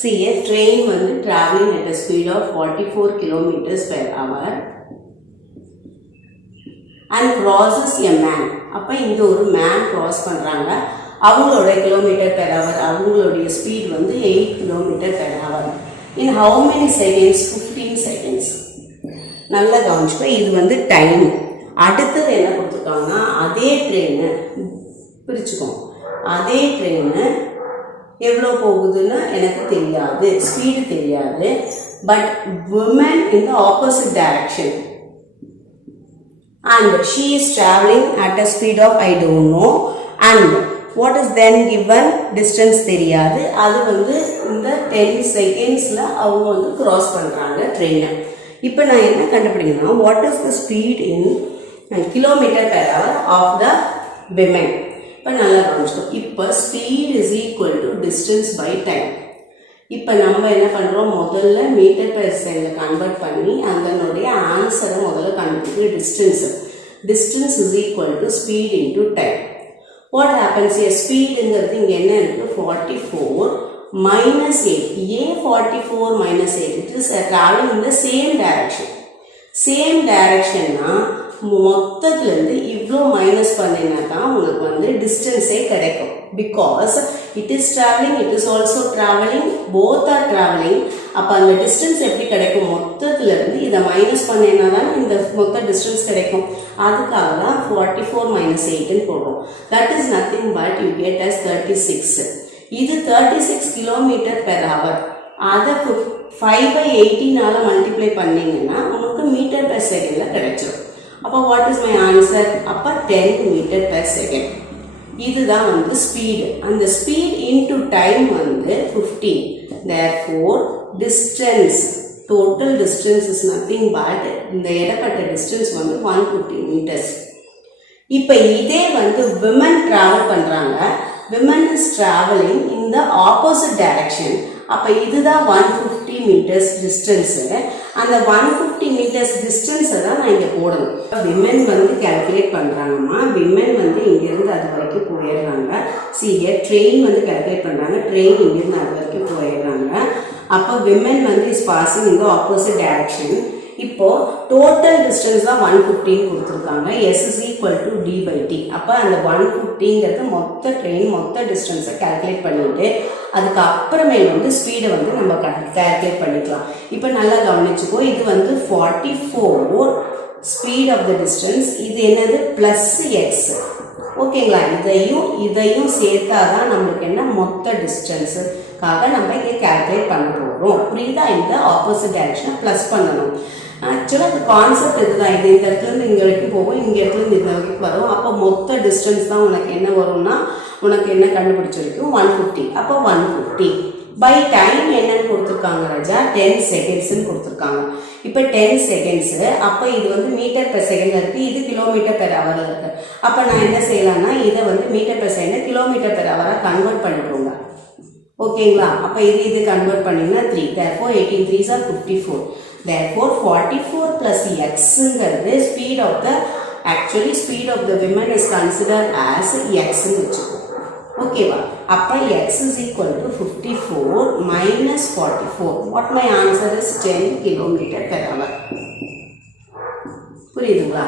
See, a train வந்து traveling at a speed of 44 kilometers per hour and crosses a man. அப்போ இங்கே ஒரு man cross பண்ணுறாங்க. அவங்களோட கிலோமீட்டர் பெர் ஹவர், அவங்களுடைய ஸ்பீட் வந்து 8 kilometre per hour. In how many seconds? 15 seconds. நல்லா கவனிச்சுக்கோ, இது வந்து டைம். அடுத்தது என்ன கொடுத்துருக்காங்கன்னா, அதே ட்ரெயினை பிரிச்சுக்கோம். அதே ட்ரெயினு எவ்வளோ போகுதுன்னு எனக்கு தெரியாது, ஸ்பீடு தெரியாது. But women in the opposite direction and she is traveling at a speed of I don't know and what is then given distance தெரியாது. அது வந்து இந்த 10 செகண்ட்ஸில் அவங்க வந்து கிராஸ் பண்ணுறாங்க ட்ரெயினை. இப்போ நான் என்ன கண்டுபிடிக்கணும்னா, what is the speed in kilometre per hour of the women. இப்போ நல்லா கவனிச்சிட்டோம். இப்போ speed is equal to distance by time. இப்போ நம்ம என்ன பண்ணுறோம், முதல்ல மீட்டர் பெர் செகண்டில் கன்வெர்ட் பண்ணி அதனுடைய ஆன்சரை முதல்ல கண்டுபிடிச்சு distance is equal to speed into time. What happens a ஸ்பீடுங்கிறது இங்கே என்ன இருக்குது, 44 minus 8. ஏன் 44 minus 8? It is traveling in the same direction. Same டைரக்ஷன்னா மொத்தத்துலேருந்து இவ்வளோ மைனஸ் பண்ணினா தான் உனக்கு வந்து டிஸ்டன்ஸே கிடைக்கும். Because it is travelling, it is also travelling, both are travelling. அப்போ அந்த டிஸ்டன்ஸ் எப்படி கிடைக்கும், மொத்தத்துலேருந்து இதை மைனஸ் பண்ணினா தான் இந்த மொத்த டிஸ்டன்ஸ் கிடைக்கும். அதுக்காக தான் 44 minus 8ன்னு போடுறோம். That is nothing but you get as 36. இது 36 கிலோமீட்டர் பெர் ஹவர். அதை 5/18 மல்டிப்ளை பண்ணிங்கன்னா உனக்கு மீட்டர் பெர் செகண்டில் கிடைச்சிடும். அப்போ வாட் இஸ் மை ஆன்சர்? அப்போ 10 மீட்டர் பெர் செகண்ட். இதுதான் வந்து ஸ்பீடு. அந்த ஸ்பீட் இன்டு டைம் வந்து 15. Therefore distance, total distance is nothing but இந்த இடப்பட்ட டிஸ்டன்ஸ் வந்து 150 மீட்டர்ஸ். இப்போ இதே வந்து விமன் ட்ராவல் பண்ணுறாங்க. Women is travelling in the opposite direction. அப்போ இதுதான் 150 மீட்டர்ஸ் டிஸ்டன்ஸு. அந்த 150 மீட்டர்ஸ் டிஸ்டன்ஸை தான் நான் இங்கே போடணும். விமென் வந்து கேல்குலேட் பண்ணுறாங்கம்மா. விமென் வந்து இங்கேருந்து அது வரைக்கும் போயிடுறாங்க. ட்ரெயின் வந்து கேல்குலேட் பண்ணுறாங்க. ட்ரெயின் இங்கேருந்து அது வரைக்கும் போயிடுறாங்க. அப்போ விமென் வந்து இஸ் பாசிங் இந்த ஆப்போசிட் டைரக்ஷன். இப்போ டோட்டல் டிஸ்டன்ஸ் தான் 150 கொடுத்துருக்காங்க. S is equal to d/t. அப்போ அந்த 150ங்கிறது மொத்த ட்ரெயின் மொத்த டிஸ்டன்ஸை கேல்குலேட் பண்ணிட்டு அதுக்கு அப்புறமே வந்து ஸ்பீடை வந்து நம்ம கேல்குலேட் பண்ணிக்கலாம். இப்போ நல்லா கவனிச்சுக்கோ, இது வந்து 44 ஸ்பீட் ஆஃப் த டிஸ்டன்ஸ். இது என்னது ப்ளஸ் எக்ஸ். ஓகேங்களா? இதையும் சேர்த்தா தான் நம்மளுக்கு என்ன மொத்த டிஸ்டன்ஸுக்காக நம்ம இங்கே கேல்குலேட் பண்ண போகிறோம். புரியுதா? இந்த ஆப்போசிட் டைரக்ஷனை ப்ளஸ் பண்ணணும். ஆக்சுவலாக அது கான்செப்ட் இதுதான். இது இந்த இடத்துலேருந்து இங்கே வரைக்கும் போகும், இங்கே இடத்துலேருந்து இந்த வரைக்கும் வரும். அப்போ மொத்த டிஸ்டன்ஸ் தான் உனக்கு என்ன வரும்னா, உனக்கு என்ன கண்டுபிடிச்சிருக்கும் 150. அப்போ 150 பை டைம் என்னன்னு கொடுத்துருக்காங்க ராஜா, 10 செகண்ட்ஸ்ன்னு கொடுத்துருக்காங்க. இப்போ 10 செகண்ட்ஸு. அப்போ இது வந்து மீட்டர் பெர் செகண்டில் இருக்குது, இது கிலோமீட்டர் பெர் ஹவரில் இருக்குது. அப்போ நான் என்ன செய்யலாம்னா, இதை வந்து மீட்டர் பெர் செகண்டை கிலோமீட்டர் பெர் ஹவராக கன்வெர்ட் பண்ணிடுவோங்க. ஓகேங்களா? அப்போ இது கன்வெர்ட் பண்ணிங்கன்னா 3. therefore 18 3s are 54. therefore 44 plus xங்கிறது speed of the speed of the women is considered as எக்ஸ்ன்னு வச்சுக்கோ. ஓகேவா? அப்போ x is equal to 54 minus 44. what my answer is 10 kilometer per hour. புரியுதுங்களா?